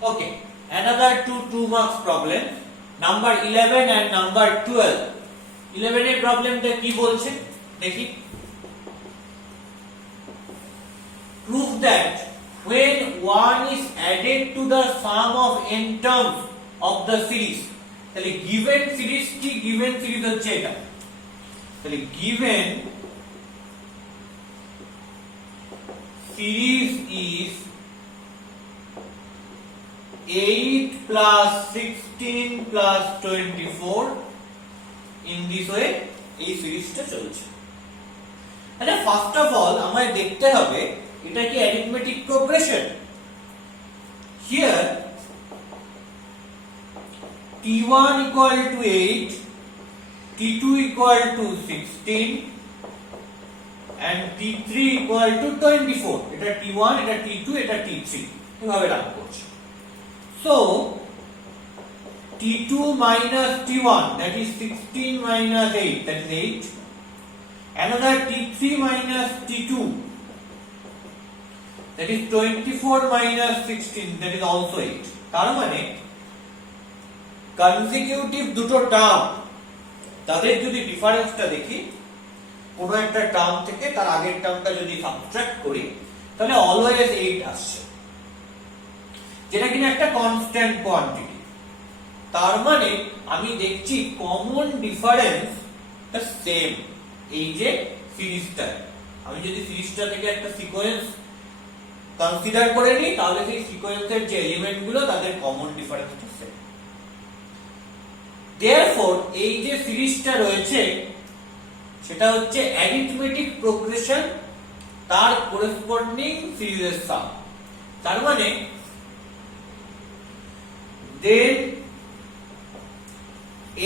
Okay, another two 2 marks problem, number 11 and number 12. 11 এর প্রবলেমটা কি বলছে দেখি। Prove that when 1 is added to the sum of n terms of the series, তাহলে given series কি, given series হচ্ছে এটা, তাহলে given series is 8 plus 16 plus 24 in this way এই সিরিজটা চলছে। আচ্ছা, ফার্স্ট অফ অল আমায় দেখতে হবে এটা কি arithmetic progression. Here t1 equal to 8, t2 equal to 16 and t3 equal to 24. এটা t1, এটা t2, এটা t3 এভাবে রান করছে। So t2 minus t1, that is 16 minus 8, that is 8. Another t3 minus t2, that is 24 minus 16, that is also 8. তার মানে consecutive দুটো term, তাদের যদি ডিফারেন্সটা দেখি, কোনো একটা টার্ম থেকে তার আগের টার্মটা যদি সাবট্রাক্ট করি, তাহলে অলওয়েজ 8 আসছে, যেটা কিনা একটা কনস্ট্যান্ট কোয়ান্টিটি। তার মানে আমি দেখছি কমন ডিফারেন্স সেম। এই যে সিরিজটা, আমি যদি সিরিজটা থেকে একটা সিকোয়েন্স কনসিডার করে নিই, তাহলে সেই সিকোয়েন্সের যে এলিমেন্ট গুলো তাদের কমন ডিফারেন্সটা সেম। দেয়ারফর এই যে সিরিজটা রয়েছে সেটা হচ্ছে অ্যারিথমেটিক প্রোগ্রেশন, তার করেসপন্ডিং সিরিজের সাম। তার মানে then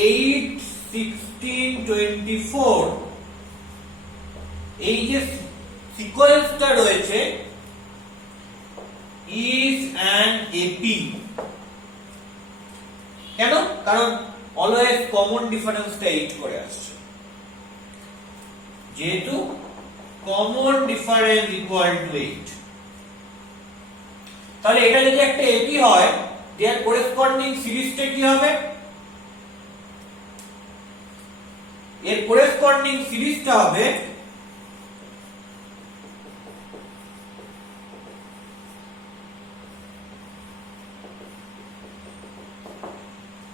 8, 16, 24 এই যে সিকোয়েন্সটা রয়েছে is an AP। কেন? কারণ অলওয়েজ কমন ডিফারেন্সটা 8 করে আসছে, যেহেতু কমন ডিফারেন্স ইকুয়াল টু 8। তাহলে এটা যদি একটা AP হয়, their corresponding সিরিজটা কি হবে? এর corresponding সিরিজটা হবে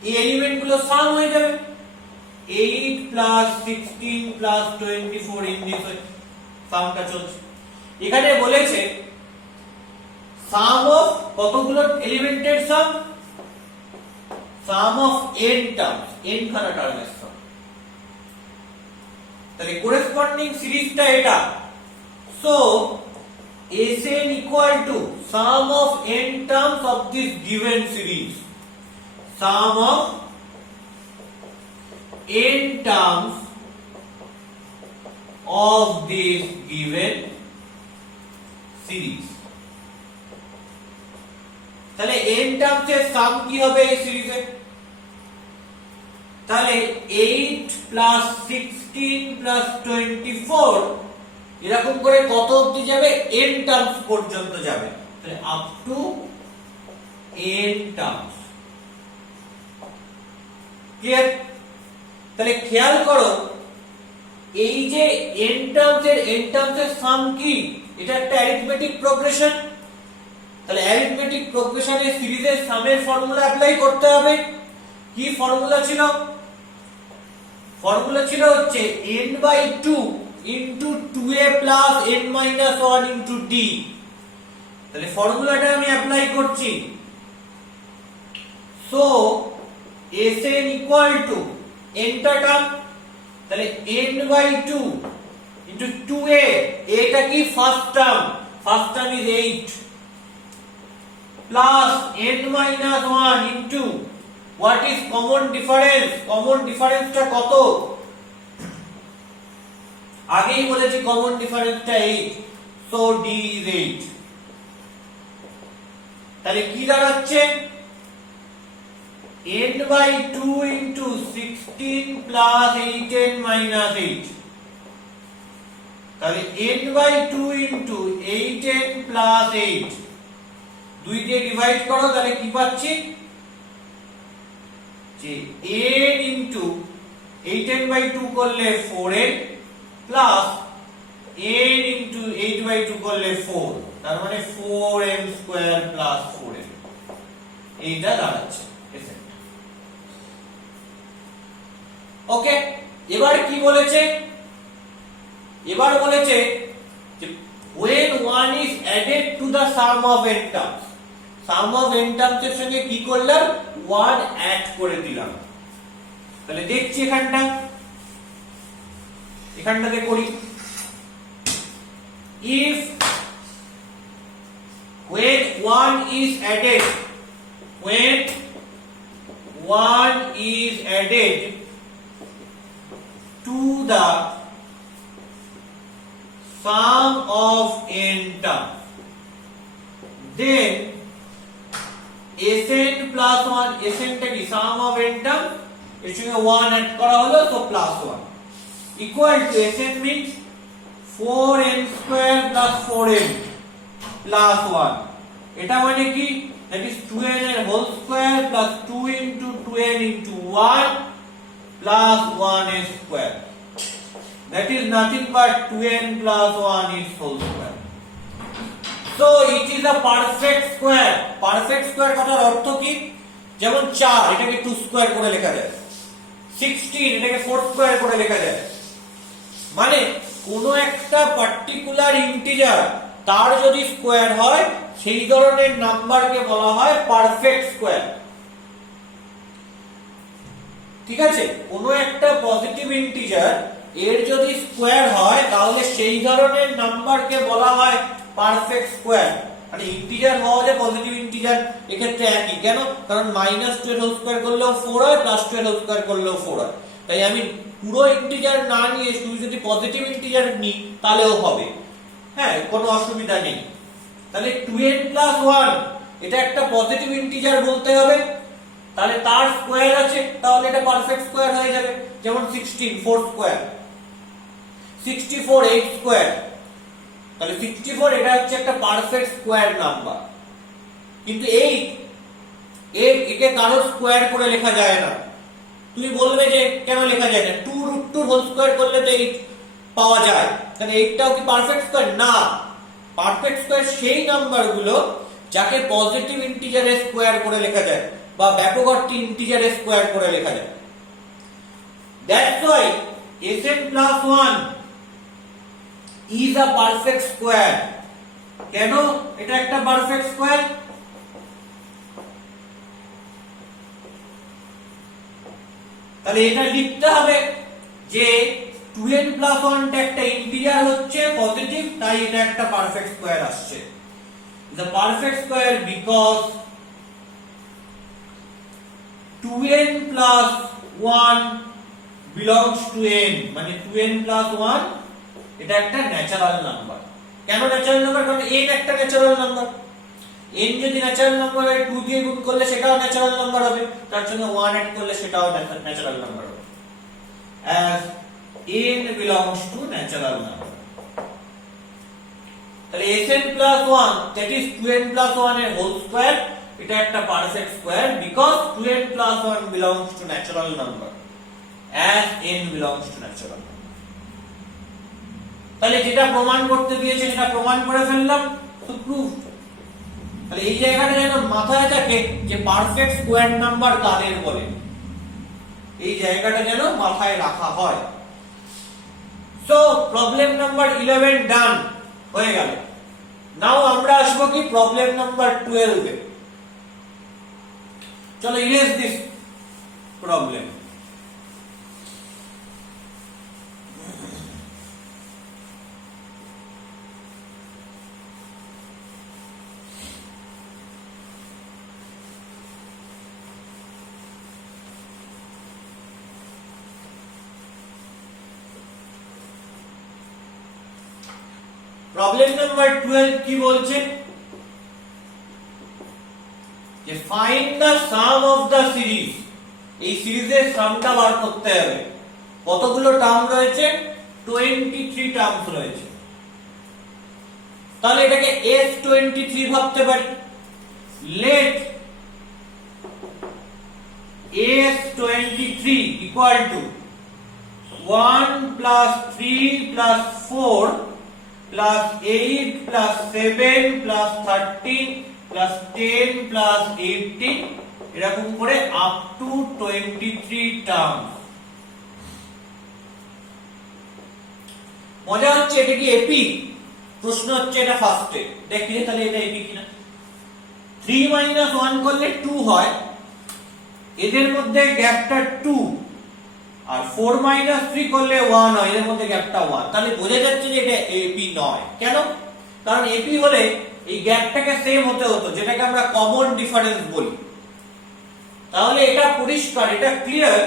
এই এলিমেন্ট গুলো সাম হয়ে যাবে, 8 plus 16 plus 24 in this way সামটা চলছে। এখানে বলেছে সাম অফ কতগুলো এলিমেন্টের সাম, সাম অফ n টার্মস, n খানা টার্মের সাম। তাহলে করেসপন্ডিং সিরিজটা এটা। So Sn equal to sum of n terms of this given series, sum of n terms of this given series। তাহলে n টার্মস এর সাম কি হবে এই সিরিজে? তাহলে 8 plus 16 plus 24 এরকম করে কত অবধি যাবে? n টার্মস পর্যন্ত যাবে, তাহলে up two n terms. Clear? তাহলে খেয়াল করো এই যে n টার্মস এর সাম কি, এটা একটা অ্যারিথমেটিক প্রোগ্রেশন। তাহলে অ্যারিথমেটিক প্রোগ্রেশনের সিরিজের সামের ফর্মুলা অ্যাপ্লাই করতে হবে। কি ফর্মুলা ছিল? ফর্মুলা ছিল হচ্ছে n/2 into 2a plus n minus 1 into d। তাহলে ফর্মুলাটা আমি অ্যাপ্লাই করছি। So Sn equal to n টা টার্ম, তাহলে n/2 into 2a, এটা কি first term, first term is 8 plus n minus 1 into what is common difference, common difference টা কত? আগেই বলেছি কমন ডিফারেন্সটা 8, so d is 8। তাহলে কি দাঁড়াচ্ছে? n/2 into 16 plus 8n minus 8, তাহলে n/2 into 8n plus 8 2 দিয়ে ডিভাইড করো, তাহলে কি পাচ্ছি যে n ইনটু 8n/2 করলে 4n প্লাস n ইনটু 8/2 করলে 4, তার মানে 4n স্কয়ার প্লাস 4n, এইটা দাঁড়াচ্ছে এফেক্ট। ওকে, এবার কি বলেছে, এবার বলেছে যে when one is added to the sum of n terms, sum of n terms এর সঙ্গে কি করলাম, 1 অ্যাড করে দিলাম। তাহলে দেখছি এখানটাতে করি, if when one is added to the sum of n terms, then Sn plus 1, Sn টা কি sum of n terms, এর সঙ্গে 1 অ্যাড করা হলো, তো plus 1 equal to Sn means 4n square plus 4n plus 1, এটা মানে কি, that is 2n এর whole square plus 2 into 2n into 1 plus 1n square, that is nothing but 2n plus 1 is whole square. So it is a perfect square. Perfect square কথার অর্থ কি, যেমন 4 এটাকে 2 square করে লেখা যায়, 16 এটাকে 4 স্কয়ার করে লেখা যায়, মানে কোনো একটা পার্টিকুলার ইন্টিজার তার যদি স্কয়ার হয় সেই ধরনের নাম্বারকে বলা হয় পারফেক্ট স্কয়ার। ঠিক আছে, কোনো একটা পজিটিভ ইন্টিজার এর যদি স্কয়ার হয় তাহলে সেই ধরনের নাম্বারকে বলা হয় পারফেক্ট স্কয়ার। মানে ইন্টিজার হওয়া যায় পজিটিভ ইন্টিজার, এক্ষেত্রে একই, কেন, কারণ -2 এর হোল স্কয়ার করলেও 4 হয়, +2 এর হোল স্কয়ার করলেও 4 হয়। তাই আমি পুরো ইন্টিজার না নিয়ে শুধু যদি পজিটিভ ইন্টিজার নিই তাহলেও হবে, হ্যাঁ, কোনো অসুবিধা নেই। তাহলে 2n plus 1 এটা একটা পজিটিভ ইন্টিজার বলতে হবে, তাহলে তার স্কয়ার আছে, তাহলে এটা পারফেক্ট স্কয়ার হয়ে যাবে। যেমন 16 4 স্কয়ার, 64 8 স্কয়ার, তাহলে 64 এটা হচ্ছে একটা পারফেক্ট স্কয়ার নাম্বার। কিন্তু 8 একে কারো স্কয়ার করে লেখা যায় না। তুমি বলবে যে কেন লেখা যায় না, 2√2 হোল স্কয়ার করলে তো 8 পাওয়া যায়, তাহলে 8টাও কি পারফেক্ট স্কয়ার? না, পারফেক্ট স্কয়ার সেই নাম্বারগুলো যাকে পজিটিভ ইন্টিজারে স্কয়ার করে লেখা যায় বা ব্যাপক অর্থে ইন্টিজারে স্কয়ার করে লেখা যায়। That's why Sn plus 1 is a perfect square. কেন এটা একটা পারফেক্ট স্কয়ার? তাহলে এটা লিখতে হবে যে 2n plus 1 টা একটা ইন্টিজার হচ্ছে পজিটিভ, তাই এটা একটা পারফেক্ট স্কয়ার আসছে। The perfect square because 2n plus 1 belongs to n, মানে 2n plus 1 এটা একটা ন্যাচারাল নাম্বার। কেন ন্যাচারাল নাম্বার? কারণ n একটা ন্যাচারাল নাম্বার। n যদি ন্যাচারাল নাম্বার হয় 2 দিয়ে গুণ করলে সেটাও ন্যাচারাল নাম্বার হবে, তার জন্য 1 অ্যাড করলে সেটাও ন্যাচারাল নাম্বার হবে, as n belongs to natural number. তাহলে Sn plus 1 that is 2n plus 1 এর whole square এটা একটা perfect square because 2n plus 1 belongs to natural number, as n belongs to natural number. তাহলে যেটা প্রমাণ করতে দিয়েছে সেটা প্রমাণ করে ফেললাম, তো প্রুফ। তাহলে এই জায়গাটা যেন মাথায় থাকে যে পারফেক্ট স্কয়ার নাম্বার কাদের বলে, এই জায়গাটা যেন মাথায় রাখা হয়। সো প্রবলেম নাম্বার 11 ডান হয়ে গেল। নাও আমরা আসবো কি প্রবলেম নাম্বার 12 এ। চলো erase this problem. Problem number 12 কি বলছে, যে find the some of the series. এই সিরিজের সামটা বার করতে হবে। কতগুলো টার্ম রয়েছে? 23 টার্মস রয়েছে। তাহলে এটাকে S23 ভাবতে পারি। let S23 equal to 1 plus 3 plus 4 plus 8 plus 7 plus 13 plus 10 plus 18 এরকম করে up to 23 টার্মস। মজা হচ্ছে এটা কি এপি? প্রশ্ন হচ্ছে এটা ফার্স্টে দেখি তাহলে এটা এপি কিনা। 3 minus 1 করলে 2 হয়, এদের মধ্যে গ্যাপটা 2, আর 4 minus 3 করলে 1 হয়, এদের মধ্যে গ্যাপটা 1। তাহলে বোঝা যাচ্ছে যে এটা এপি নয়। কেন? কারণ এপি হলে এই গ্যাপটাকে সেম হতে হতো, যেটাকে আমরা কমন ডিফারেন্স বলি। তাহলে এটা পরিষ্কার, এটা ক্লিয়ার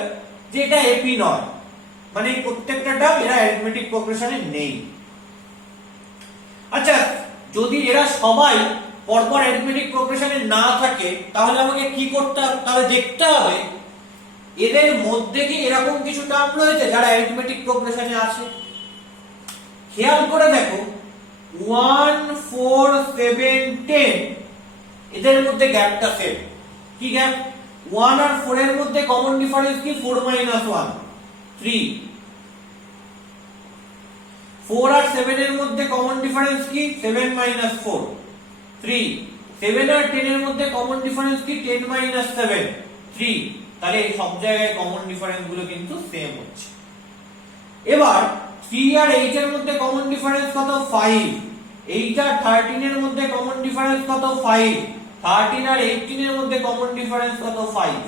যে এটা এপি নয়, মানে প্রত্যেকটা টার্ম এরা অ্যারিথমেটিক প্রোগ্রেশনে নেই। আচ্ছা, যদি এরা সবাই পরপর অ্যারিথমেটিক প্রোগ্রেশনে না থাকে তাহলে আমাকে কি করতে হবে? তাহলে দেখতে হবে এদের মধ্যে কি এরকম কিছু টার্ম রয়েছে যারা অ্যারিথমেটিক প্রোগ্রেশনে আছে। খেয়াল করে দেখো 1 4 7 10 এদের মধ্যে গ্যাপটা সেম। কি গ্যাপ? 1 আর 4 এর মধ্যে কমন ডিফারেন্স কি? 4 minus 1 3। 4 আর 7 এর মধ্যে কমন ডিফারেন্স কি? 7 minus 4 3। 7 আর 10 এর মধ্যে কমন ডিফারেন্স কি? 10 minus 7 3। তাহলে এই সব জায়গায় কমন ডিফারেন্স গুলো কিন্তু সেম হচ্ছে। এবার 3 আর 8 এর মধ্যে কমন ডিফারেন্স কত? 5। 8 আর 13 এর মধ্যে কমন ডিফারেন্স কত? 5। 13 আর 18 এর মধ্যে কমন ডিফারেন্স কত? 5।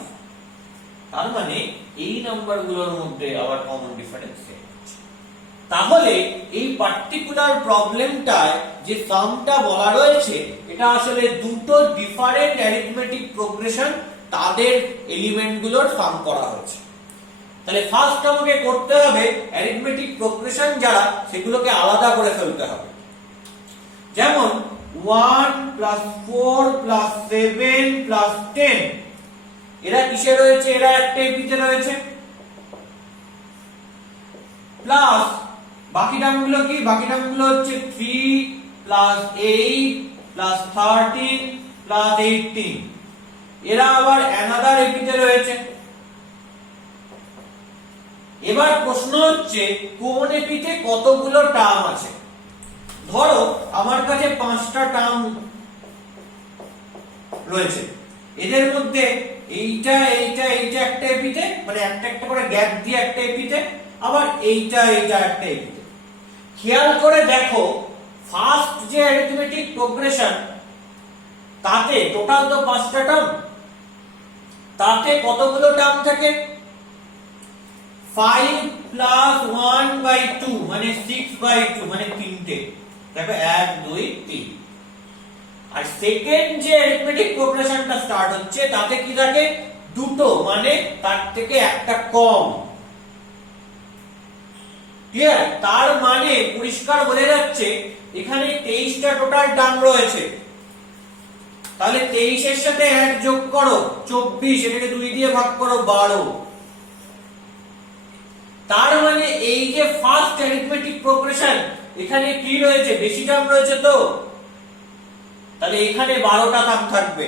তার মানে এই নাম্বারগুলোর মধ্যে আবার কমন ডিফারেন্স সেম হচ্ছে। তাহলে এই পার্টিকুলার প্রবলেমটায় যে সামটা বলা রয়েছে এটা আসলে দুটো ডিফারেন্ট অ্যারিথমেটিক প্রোগ্রেশন, তাদের এলিমেন্টগুলোর সাম করা হয়েছে। তাহলে ফার্স্ট আমাকে করতে হবে অ্যারিথমেটিক প্রোগ্রেশন যারা সেগুলোকে আলাদা করে ফেলতে হবে। যেমন 1 plus 4 plus 7 plus 10 এরা কিসে রয়েছে? এরা একটা এপিতে রয়েছে। প্লাস বাকি টার্মগুলো কি? বাকি টার্মগুলো হচ্ছে 3 plus 8 plus 13 plus 18 এরা আবার অ্যানাদার এপিতে রয়েছে। এবার প্রশ্ন হচ্ছে কোন এপিতে কতগুলো টার্ম আছে। ধরো আমার কাছে 5টা টার্ম রয়েছে, এদের মধ্যে এইটা এইটা এইটা একটা এপিতে, মানে একটা একটা করে গ্যাপ দিয়ে একটা এপিতে, আবার এইটা এইটা একটা এপিতে। খেয়াল করে দেখো ফার্স্ট যে অ্যারিথমেটিক প্রোগ্রেশন তাতে টোটাল তো 5টা টার্ম, তাতে কতগুলো টার্ম থাকে? 5 plus 1/2 মানে 6/2 মানে 3টে। দেখো 1 2 3। আর সেকেন্ড যে অ্যারিথমেটিক প্রোগ্রেশনটা স্টার্ট হচ্ছে তাতে কি থাকে? দুটো, মানে তার থেকে একটা কম। ক্লিয়ার? তার মানে পরিষ্কার বোঝা যাচ্ছে এখানে 23টা টোটাল টার্ম রয়েছে। তাহলে 23 এর সাথে 1 যোগ করো 24, এটাকে 2 দিয়ে ভাগ করো 12। তার মানে এই যে ফার্স্ট অ্যারিথমেটিক প্রোগ্রেশন এখানে কি রয়েছে? বেশি টার্ম রয়েছে তো, তাহলে এখানে 12টা টার্ম থাকবে।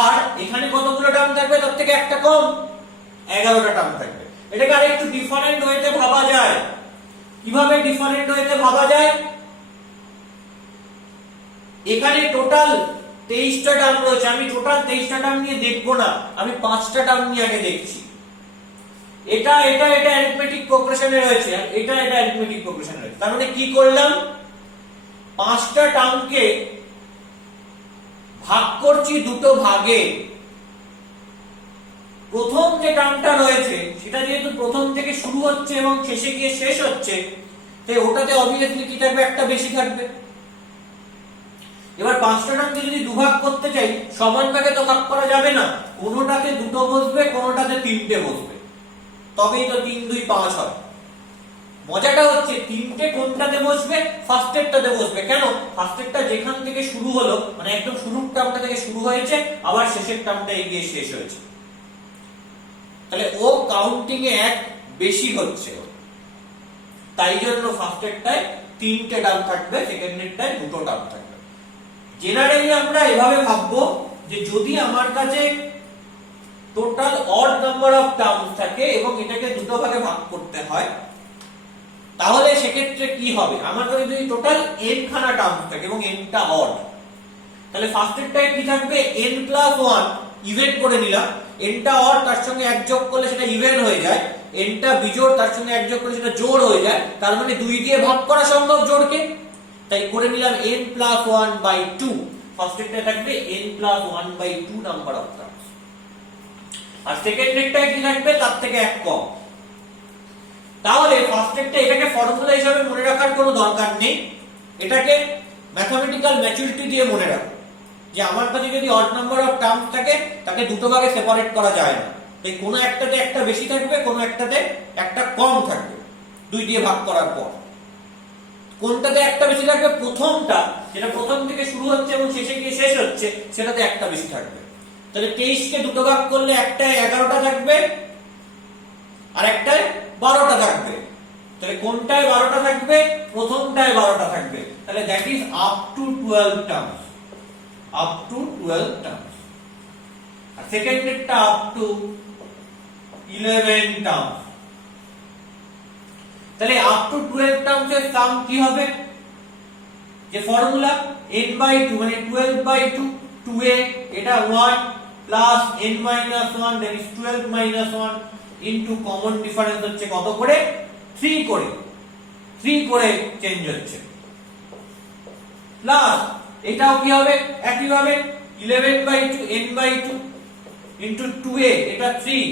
আর এখানে কতগুলো টার্ম থাকবে? তার থেকে একটা কম, 11টা টার্ম থাকবে। এটাকে আর একটু ডিফারেন্ট ওয়েতে ভাবা যায়। কিভাবে ডিফারেন্ট ওয়েতে ভাবা যায়? এখানে টোটাল 23টা টার্ম রয়েছে, আমি টোটাল 23টা টার্ম নিয়ে দেখবো না, আমি 5টা টার্ম নিয়ে আগে দেখছি। এটা এটা এটা অ্যারিথমেটিক প্রোগ্রেশনে রয়েছে, আর এটা এটা অ্যারিথমেটিক প্রোগ্রেশনে রয়েছে। তার মানে কি করলাম? 5টা টার্মকে ভাগ করছি দুটো ভাগে। প্রথম যে টার্মটা রয়েছে সেটা যেহেতু প্রথম থেকে শুরু হচ্ছে এবং শেষে গিয়ে শেষ হচ্ছে, তাই ওটাতে অবভিয়াসলি কি থাকবে? একটা বেশি থাকবে। এবার 5টা টার্মকে যদি দুভাগ করতে চাই সমান ভাগে তো ভাগ করা যাবে না, কোনোটাতে দুটো বসবে কোনোটাতে 3টে বসবে, তবেই তো 3 2 5 হয়। মজাটা হচ্ছে 3টে কোনটাতে বসবে? ফার্স্টেরটাতে বসবে। কেন? ফার্স্টেরটা যেখান থেকে শুরু হলো, মানে একদম শুরুর টার্মটা থেকে শুরু হয়েছে, আবার শেষের টার্মটা এগিয়ে শেষ হয়েছে। তাহলে ও কাউন্টিং এ 1 বেশি হচ্ছে, তাই জন্য ফার্স্টেরটায় 3টে টার্ম থাকবে, সেকেন্ডেরটায় 2টো টার্ম থাকবে। জেনারেলি আমরা এভাবে ভাববো যে যদি আমার কাছে total odd number of terms থাকে এবং এটাকে দুটো ভাগে ভাগ করতে হয়, তাহলে সেক্ষেত্রে কি হবে, আমার কাছে যদি টোটাল n খানা টার্মস থাকে এবং n টা অড, তাহলে ফার্স্টেরটায় কি থাকবে n প্লাস 1, ইভেন করে নিলাম, n টা অড তার সঙ্গে এক যোগ করলে সেটা ইভেন হয়ে যায়, n টা বিজোড় তার সঙ্গে এক যোগ করলে সেটা জোড় হয়ে যায়, তার মানে 2 দিয়ে ভাগ করা সম্ভব জোড়কে, তাই করে নিলাম n প্লাস 1/2, ফার্স্টেরটায় থাকবে n plus 1/2 number of terms, আর সেকেন্ডেরটায় কি থাকবে তার থেকে এক কম। তাহলে ফার্স্টেরটা এটাকে ফর্মুলা হিসেবে মনে রাখার কোনো দরকার নেই, এটাকে ম্যাথমেটিক্যাল ম্যাচুরিটি দিয়ে মনে রাখো যে আমার কাছে যদি অড নাম্বার অফ টার্মস থাকে তাকে দুটো ভাগে সেপারেট করা যায় না, তাই কোনো একটাতে একটা বেশি থাকবে, কোনো একটাতে একটা কম থাকবে 2 দিয়ে ভাগ করার পর। কোনটাতে একটা বেশি থাকবে, প্রথমটা যেটা প্রথম থেকে শুরু হচ্ছে এবং শেষে গিয়ে শেষ হচ্ছে সেটাতে একটা বেশি থাকবে। তাহলে 23 কে দুটো ভাগ করলে একটায় 11টা থাকবে আর একটায় 12টা থাকবে, তাহলে কোনটায় 12টা থাকবে, প্রথমটায় 12টা থাকবে, তাহলে that is up to 12 terms, up to 12 terms, আর সেকেন্ডেরটা আপ টু 11 টার্মস। তাহলে আপ টু 12 টার্মস এর সাম কি হবে, যে ফর্মুলা n/2 মানে 12/2, 2a এটা 1 plus n - 1 that is 12 - 1 into common difference হচ্ছে কত করে 3 করে, 3 করে চেঞ্জ হচ্ছে, প্লাস এটাও কি হবে একই ভাবে 11/2 n/2 ইনটু 2a এটা 3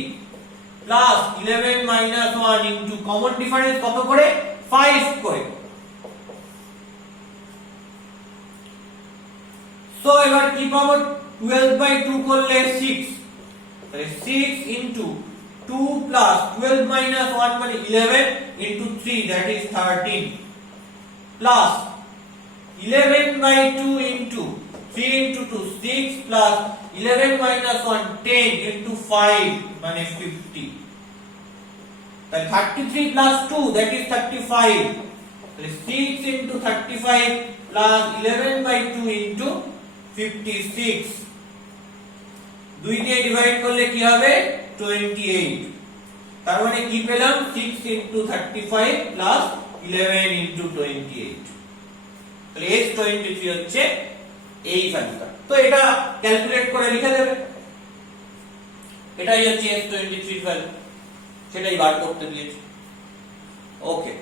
প্লাস 11 - 1 ইনটু কমন ডিফারেন্স কত করে 5 করে। সো এবার কি পাবো, 12/2 করলে 6, তাহলে 6 ইনটু 2 প্লাস 12 - 1 মানে 11 into 3 that is 13 plus 11/2 into 3 into 2 6 plus 11 - 1 10 into 5 মানে 50, তাহলে 33 প্লাস 2 দ্যাট ইজ 35, তাহলে 6 ইনটু 35 প্লাস 11/2 ইনটু 56, 2 দিয়ে ডিভাইড করলে কি হবে 28, তার মানে কি পেলাম 6 ইনটু 35 প্লাস 11 ইনটু 28, তাহলে S23 হচ্ছে এই ভ্যালুটা। তো এটা ক্যালকুলেট করে লিখে দেবে, এটাই হচ্ছে S23 ভ্যালু, সেটাই বার করতে দিয়েছে। ওকে।